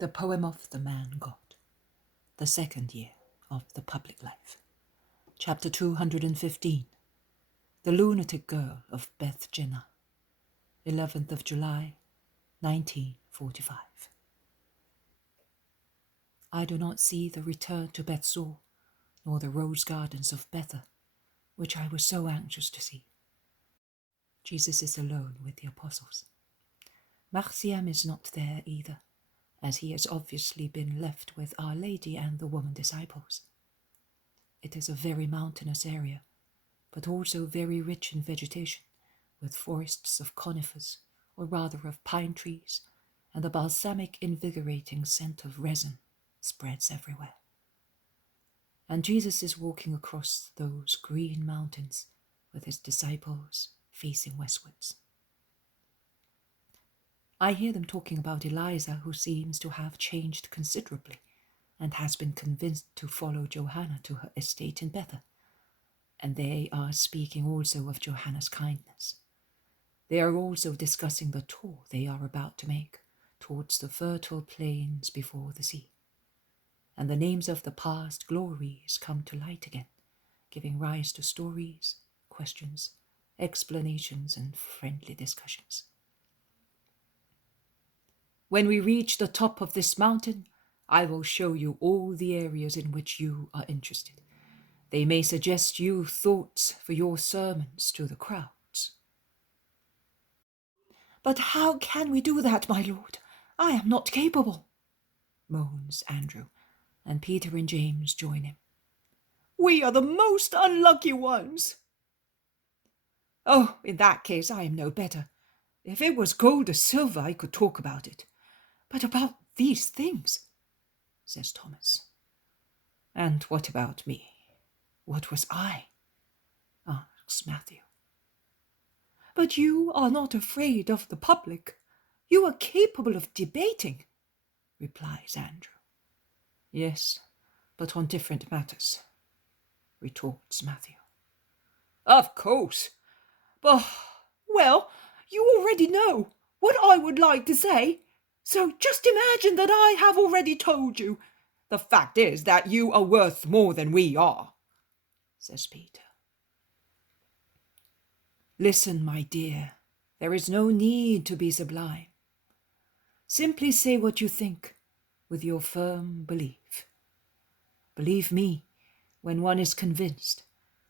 The Poem of the Man-God, the second year of the public life. Chapter 215. The Lunatic Girl of Bethginna, 11th of July, 1945. I do not see the return to Bethsur, nor the rose gardens of Bether, which I was so anxious to see. Jesus is alone with the apostles. Marciam is not there either, as he has obviously been left with Our Lady and the woman disciples. It is a very mountainous area, but also very rich in vegetation, with forests of conifers, or rather of pine trees, and the balsamic invigorating scent of resin spreads everywhere. And Jesus is walking across those green mountains with his disciples facing westwards. I hear them talking about Eliza, who seems to have changed considerably and has been convinced to follow Johanna to her estate in Bether. And they are speaking also of Johanna's kindness. They are also discussing the tour they are about to make towards the fertile plains before the sea. And the names of the past glories come to light again, giving rise to stories, questions, explanations, and friendly discussions. When we reach the top of this mountain, I will show you all the areas in which you are interested. They may suggest you thoughts for your sermons to the crowds. But how can we do that, my lord? I am not capable, moans Andrew, and Peter and James join him. We are the most unlucky ones. Oh, in that case I am no better. If it was gold or silver, I could talk about it. But about these things, says Thomas. And what about me? What was I? Asks Matthew. But you are not afraid of the public. You are capable of debating, replies Andrew. Yes, but on different matters, retorts Matthew. Of course. But, well, you already know what I would like to say. So just imagine that I have already told you. The fact is that you are worth more than we are, says Peter. Listen, my dear, there is no need to be sublime. Simply say what you think with your firm belief. Believe me, when one is convinced,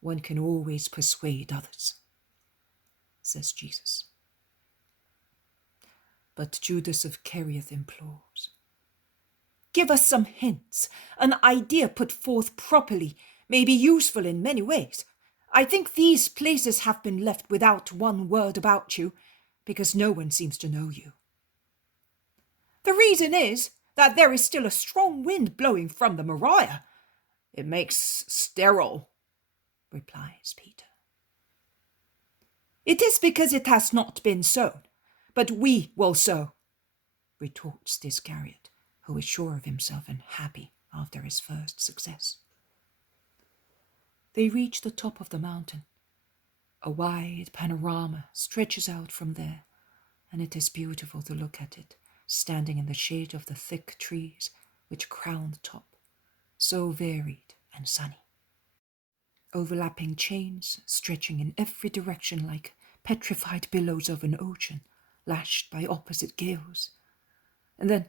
one can always persuade others, says Jesus. But Judas of Kerioth implores. Give us some hints. An idea put forth properly may be useful in many ways. I think these places have been left without one word about you, because no one seems to know you. The reason is that there is still a strong wind blowing from the Moriah. It makes sterile, replies Peter. It is because it has not been sown, but we will sow, retorts the Iscariot, who is sure of himself and happy after his first success. They reach the top of the mountain. A wide panorama stretches out from there, and it is beautiful to look at it, standing in the shade of the thick trees which crown the top, so varied and sunny. Overlapping chains stretching in every direction like petrified billows of an ocean lashed by opposite gales. And then,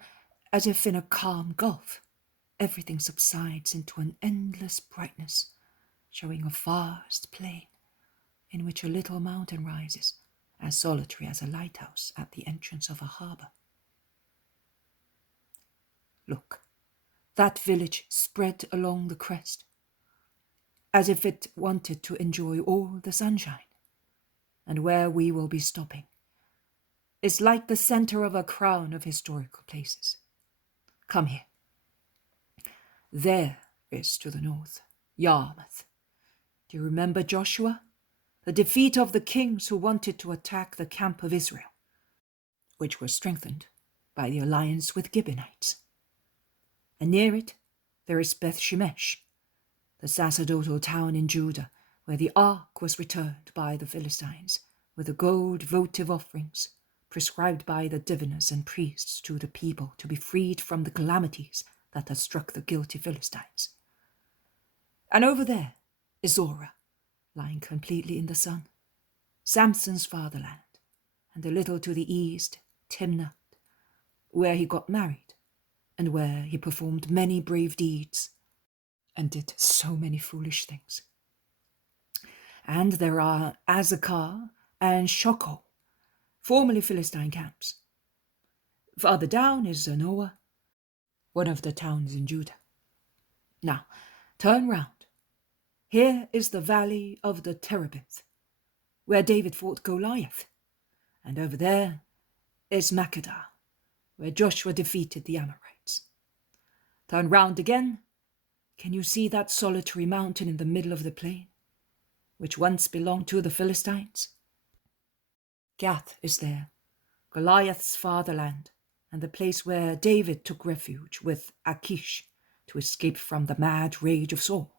as if in a calm gulf, everything subsides into an endless brightness, showing a vast plain in which a little mountain rises, as solitary as a lighthouse at the entrance of a harbour. Look, that village spread along the crest, as if it wanted to enjoy all the sunshine, and where we will be stopping is like the centre of a crown of historical places. Come here. There is to the north Yarmouth. Do you remember Joshua? The defeat of the kings who wanted to attack the camp of Israel, which was strengthened by the alliance with Gibeonites. And near it there is Beth-shemesh, the sacerdotal town in Judah, where the ark was returned by the Philistines, with the gold votive offerings, prescribed by the diviners and priests to the people to be freed from the calamities that had struck the guilty Philistines. And over there is Zorah, lying completely in the sun, Samson's fatherland, and a little to the east, Timnah, where he got married, and where he performed many brave deeds, and did so many foolish things. And there are Azekah and Shochoh, formerly Philistine camps. Farther down is Zanoah, one of the towns in Judah. Now, turn round. Here is the valley of the Terebinth, where David fought Goliath. And over there is Makkedah, where Joshua defeated the Amorites. Turn round again. Can you see that solitary mountain in the middle of the plain, which once belonged to the Philistines? Gath is there, Goliath's fatherland, and the place where David took refuge with Achish to escape from the mad rage of Saul,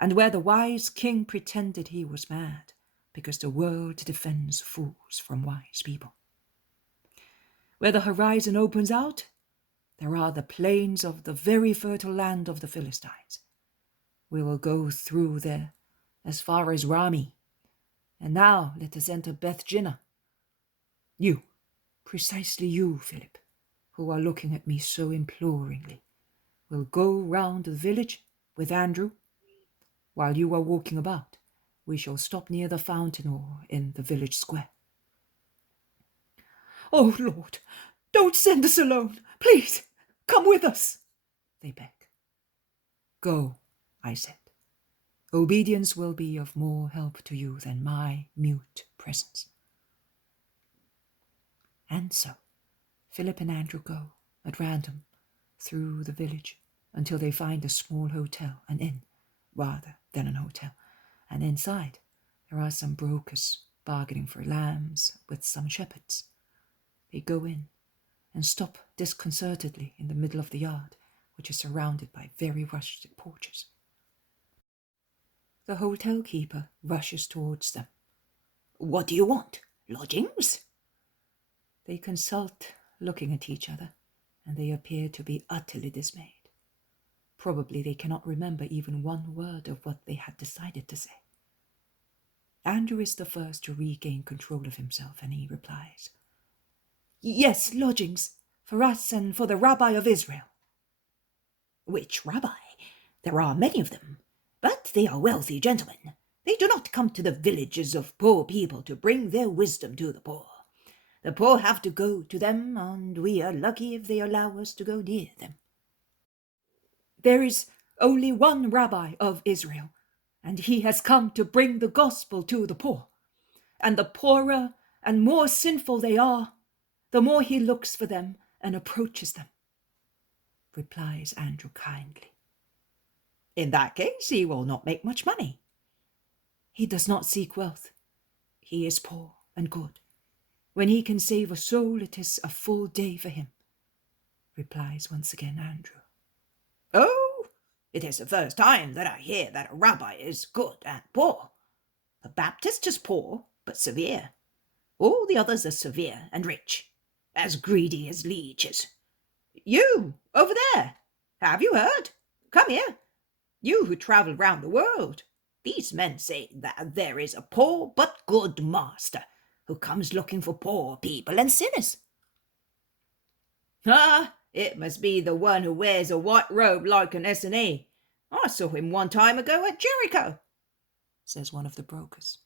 and where the wise king pretended he was mad, because the world defends fools from wise people. Where the horizon opens out, there are the plains of the very fertile land of the Philistines. We will go through there as far as Rami. And now let us enter Bethginna. You, precisely you, Philip, who are looking at me so imploringly, will go round the village with Andrew. While you are walking about, we shall stop near the fountain or in the village square. Oh, Lord, don't send us alone. Please, come with us, they beg. Go, I said. Obedience will be of more help to you than my mute presence. And so, Philip and Andrew go, at random, through the village until they find a small hotel, an inn, rather than an hotel, and inside there are some brokers bargaining for lambs with some shepherds. They go in and stop disconcertedly in the middle of the yard, which is surrounded by very rustic porches. The hotel keeper rushes towards them. What do you want? Lodgings? They consult, looking at each other, and they appear to be utterly dismayed. Probably they cannot remember even one word of what they had decided to say. Andrew is the first to regain control of himself, and he replies, Yes, lodgings, for us and for the Rabbi of Israel. Which Rabbi? There are many of them, but they are wealthy gentlemen. They do not come to the villages of poor people to bring their wisdom to the poor. The poor have to go to them, and we are lucky if they allow us to go near them. There is only one Rabbi of Israel, and he has come to bring the gospel to the poor. And the poorer and more sinful they are, the more he looks for them and approaches them, replies Andrew kindly. In that case, he will not make much money. He does not seek wealth. He is poor and good. When he can save a soul, it is a full day for him, replies once again Andrew. Oh, it is the first time that I hear that a rabbi is good and poor. The Baptist is poor, but severe. All the others are severe and rich, as greedy as leeches. You, over there, have you heard? Come here. You who travel round the world. These men say that there is a poor but good master who comes looking for poor people and sinners. Ah, it must be the one who wears a white robe like an S&E. I saw him one time ago at Jericho, says one of the brokers.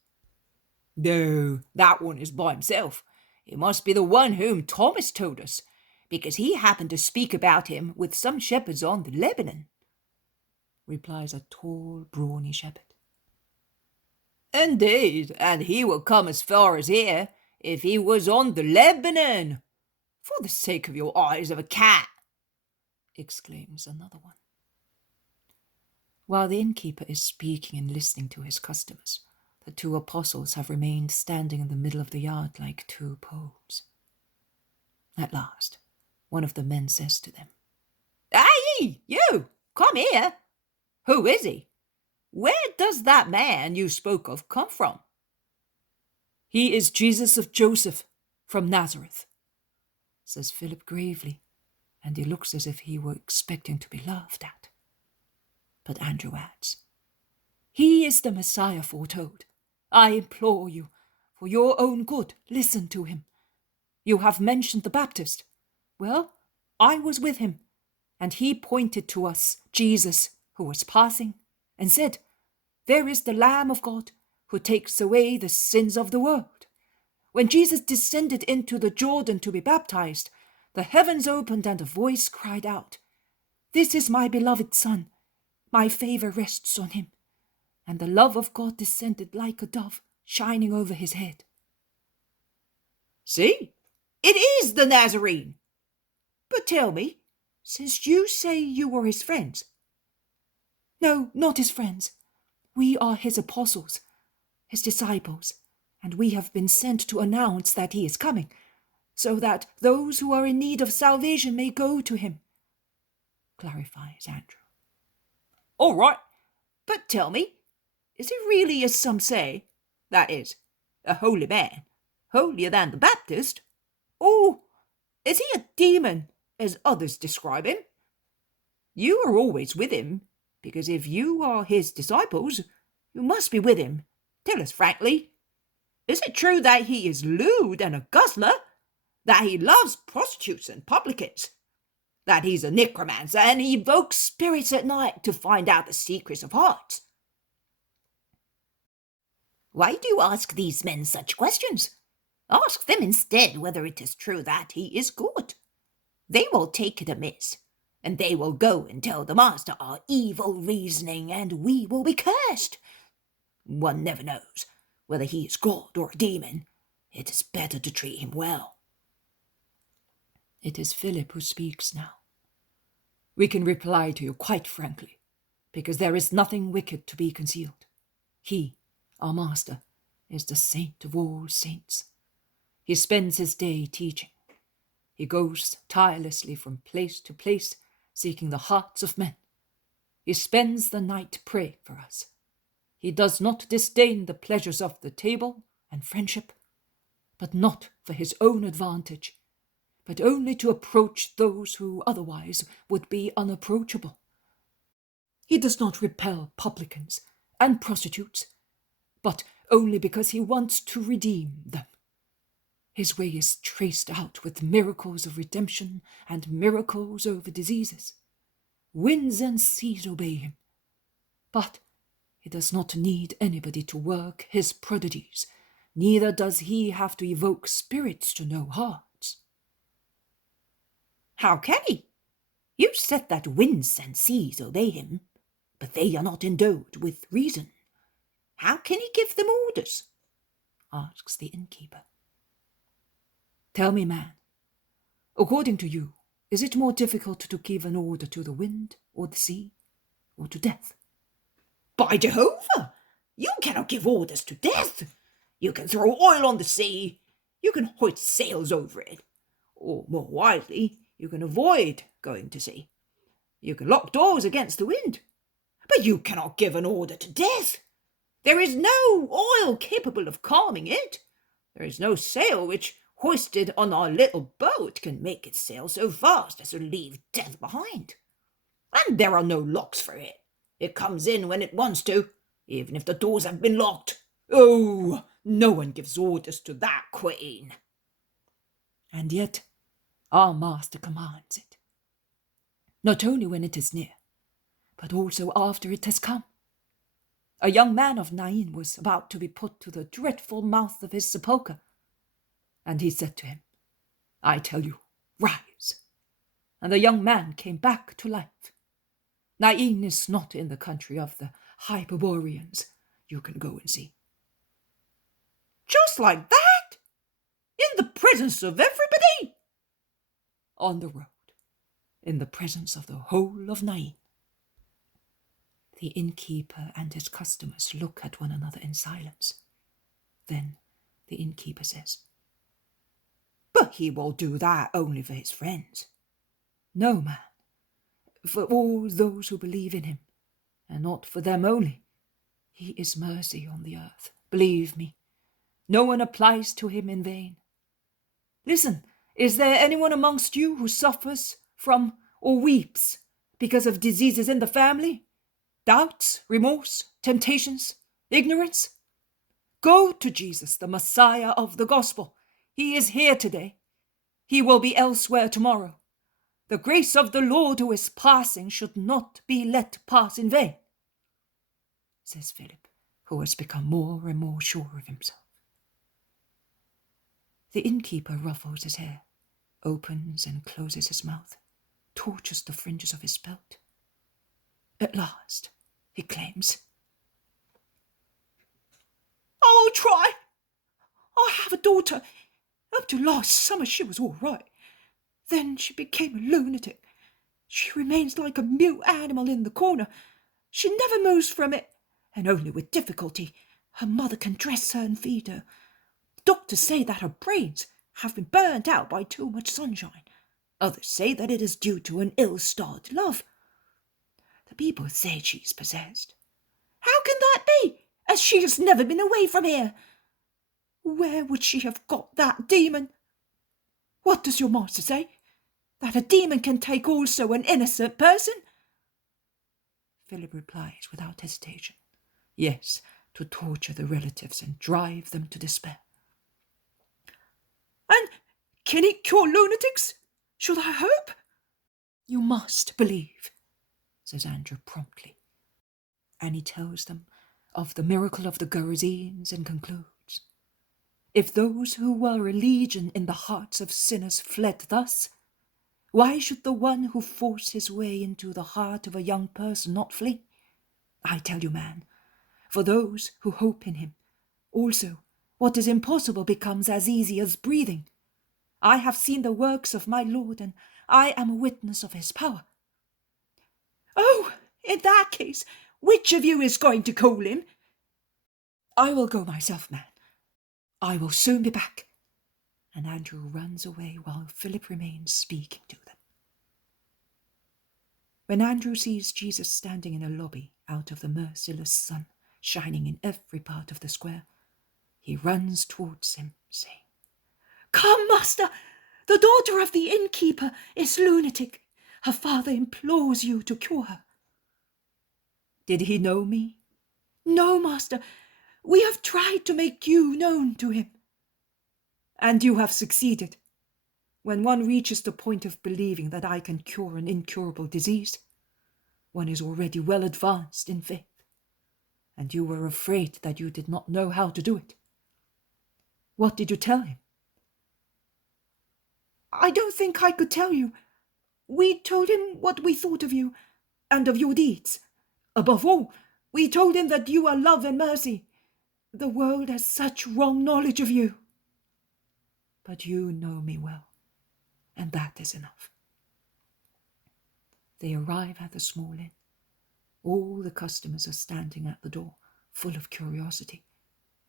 No, that one is by himself. It must be the one whom Thomas told us, because he happened to speak about him with some shepherds on the Lebanon, replies a tall, brawny shepherd. Indeed, and he will come as far as here if he was on the Lebanon. For the sake of your eyes of a cat, exclaims another one. While the innkeeper is speaking and listening to his customers, the two apostles have remained standing in the middle of the yard like two poles. At last, one of the men says to them, Hey, you, come here. Who is he? Where does that man you spoke of come from? He is Jesus of Joseph, from Nazareth, says Philip gravely, and he looks as if he were expecting to be laughed at. But Andrew adds, he is the Messiah foretold. I implore you, for your own good, listen to him. You have mentioned the Baptist. Well, I was with him, and he pointed to us, Jesus, who was passing, and said, there is the Lamb of God, who takes away the sins of the world. When Jesus descended into the Jordan to be baptized, the heavens opened and a voice cried out, this is my beloved Son, my favor rests on him. And the love of God descended like a dove, shining over his head. See, it is the Nazarene. But tell me, since you say you were his friends. No, not his friends. We are his apostles, his disciples, and we have been sent to announce that he is coming, so that those who are in need of salvation may go to him, clarifies Andrew. All right, but tell me, is he really, as some say, that is, a holy man, holier than the Baptist? Or is he a demon, as others describe him? You are always with him, because if you are his disciples, you must be with him. Tell us frankly, is it true that he is lewd and a guzzler, that he loves prostitutes and publicans, that he's a necromancer and he evokes spirits at night to find out the secrets of hearts? Why do you ask these men such questions? Ask them instead whether it is true that he is good. They will take it amiss, and they will go and tell the master our evil reasoning, and we will be cursed. One never knows whether he is God or a demon. It is better to treat him well. It is Philip who speaks now. We can reply to you quite frankly, because there is nothing wicked to be concealed. He, our master, is the saint of all saints. He spends his day teaching. He goes tirelessly from place to place, seeking the hearts of men. He spends the night praying for us. He does not disdain the pleasures of the table and friendship, but not for his own advantage, but only to approach those who otherwise would be unapproachable. He does not repel publicans and prostitutes, but only because he wants to redeem them. His way is traced out with miracles of redemption and miracles over diseases. Winds and seas obey him. But he does not need anybody to work his prodigies, neither does he have to evoke spirits to know hearts. How can he? You said that winds and seas obey him, but they are not endowed with reason. How can he give them orders? Asks the innkeeper. Tell me, man, according to you, is it more difficult to give an order to the wind or the sea, or to death? By Jehovah! You cannot give orders to death. You can throw oil on the sea. You can hoist sails over it. Or, more wisely, you can avoid going to sea. You can lock doors against the wind. But you cannot give an order to death. There is no oil capable of calming it. There is no sail which, hoisted on our little boat, can make it sail so fast as to leave death behind. And there are no locks for it. It comes in when it wants to, even if the doors have been locked. Oh, no one gives orders to that queen. And yet, our master commands it. Not only when it is near, but also after it has come. A young man of Nain was about to be put to the dreadful mouth of his sepulchre, and he said to him, I tell you, rise. And the young man came back to life. Nain is not in the country of the Hyperboreans. You can go and see. Just like that? In the presence of everybody? On the road, in the presence of the whole of Nain. The innkeeper and his customers look at one another in silence. Then the innkeeper says, But he will do that only for his friends. No, man, for all those who believe in him, and not for them only. He is mercy on the earth, believe me. No one applies to him in vain. Listen, is there anyone amongst you who suffers from or weeps because of diseases in the family? Doubts, remorse, temptations, ignorance? Go to Jesus, the Messiah of the gospel. He is here today. He will be elsewhere tomorrow. The grace of the Lord who is passing should not be let pass in vain, says Philip, who has become more and more sure of himself. The innkeeper ruffles his hair, opens and closes his mouth, tortures the fringes of his belt. At last, he claims, "I will try. I have a daughter. Up to last summer she was all right. Then she became a lunatic. She remains like a mute animal in the corner. She never moves from it, and only with difficulty her mother can dress her and feed her. Doctors say that her brains have been burnt out by too much sunshine. Others say that it is due to an ill-starred love. The people say she's possessed. How can that be, as she has never been away from here? Where would she have got that demon? What does your master say? That a demon can take also an innocent person?" Philip replies without hesitation, yes, to torture the relatives and drive them to despair. "And can it cure lunatics? Should I hope?" "You must believe," says Andrew promptly. And he tells them of the miracle of the Gerasenes and concludes, "If those who were a legion in the hearts of sinners fled thus, why should the one who forced his way into the heart of a young person not flee? I tell you, man, for those who hope in him, also what is impossible becomes as easy as breathing. I have seen the works of my Lord, and I am a witness of his power." "Oh, in that case, which of you is going to call him?" "I will go myself, man. I will soon be back." And Andrew runs away while Philip remains speaking to them. When Andrew sees Jesus standing in a lobby out of the merciless sun shining in every part of the square, he runs towards him, saying, "Come, master, the daughter of the innkeeper is lunatic. Her father implores you to cure her." "Did he know me?" "No, master. We have tried to make you known to him." "And you have succeeded. When one reaches the point of believing that I can cure an incurable disease, one is already well advanced in faith. And you were afraid that you did not know how to do it. What did you tell him?" "I don't think I could tell you. We told him what we thought of you, and of your deeds. Above all, we told him that you are love and mercy. The world has such wrong knowledge of you." "But you know me well, and that is enough." They arrive at the small inn. All the customers are standing at the door, full of curiosity,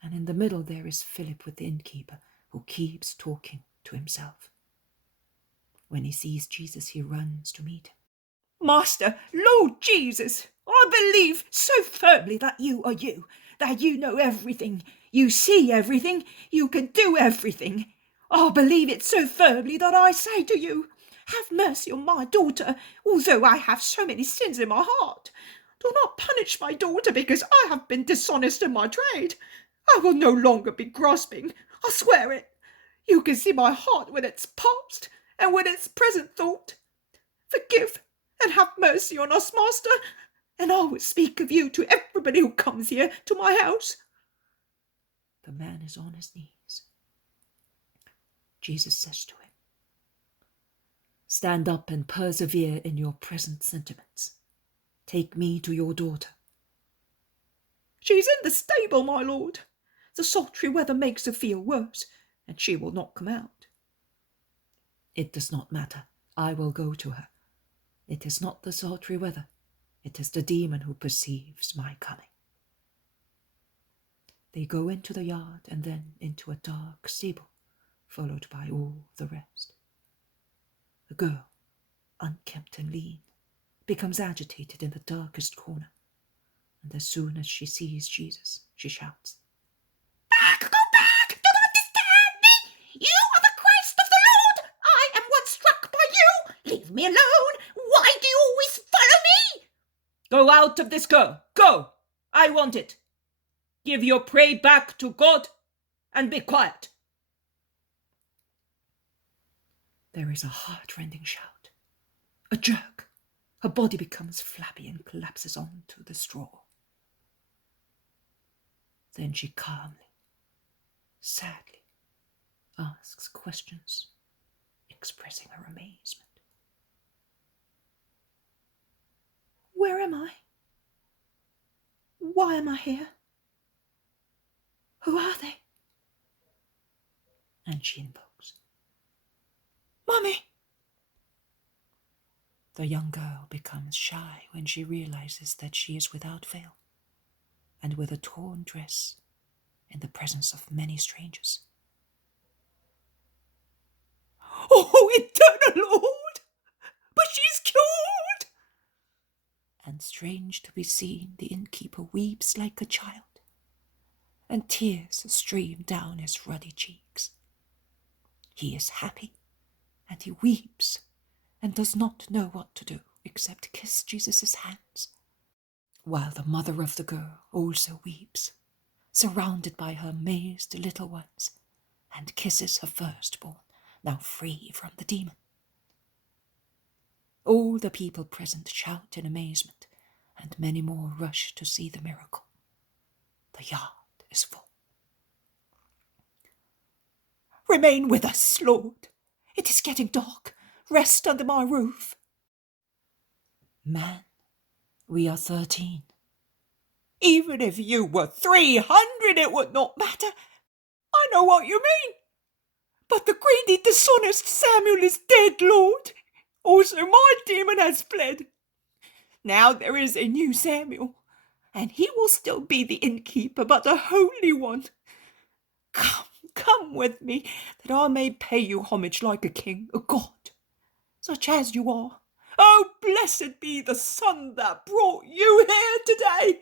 and in the middle there is Philip with the innkeeper, who keeps talking to himself. When he sees Jesus, he runs to meet him. "Master, Lord Jesus, I believe so firmly that you are you, that you know everything, you see everything, you can do everything. I believe it so firmly that I say to you, have mercy on my daughter, although I have so many sins in my heart. Do not punish my daughter because I have been dishonest in my trade. I will no longer be grasping, I swear it. You can see my heart with its past and with its present thought. Forgive and have mercy on us, master, and I will speak of you to everybody who comes here to my house." The man is on his knees. Jesus says to him, "Stand up and persevere in your present sentiments. Take me to your daughter." "She's in the stable, my lord. The sultry weather makes her feel worse, and she will not come out." "It does not matter. I will go to her. It is not the sultry weather. It is the demon who perceives my coming." They go into the yard and then into a dark stable, followed by all the rest. The girl, unkempt and lean, becomes agitated in the darkest corner, and as soon as she sees Jesus, she shouts, "Back, go back! Do not disturb me! You are the Christ of me alone! Why do you always follow me? Go out of this, girl! Go! I want it! Give your prey back to God, and be quiet. There is a heart-rending shout. A jerk. Her body becomes flabby and collapses onto the straw. Then she calmly, sadly, asks questions, expressing her amazement. Where am I? Why am I here? Who are they? And she invokes, Mummy! The young girl becomes shy when she realizes that she is without veil and with a torn dress in the presence of many strangers. Oh, eternal Lord! But she's cured! And strange to be seen, the innkeeper weeps like a child, and tears stream down his ruddy cheeks. He is happy, and he weeps, and does not know what to do except kiss Jesus' hands, while the mother of the girl also weeps, surrounded by her amazed little ones, and kisses her firstborn, now free from the demon. All the people present shout in amazement, and many more rush to see the miracle. The yard is full. Remain with us, Lord. It is getting dark. Rest under my roof. Man, we are 13. Even if you were 300, it would not matter. I know what you mean. But the greedy, dishonest Samuel is dead, Lord. Also my demon has fled. Now there is a new Samuel, and he will still be the innkeeper, but the Holy One. Come with me, that I may pay you homage like a king, a god, such as you are. Oh, blessed be the sun that brought you here today.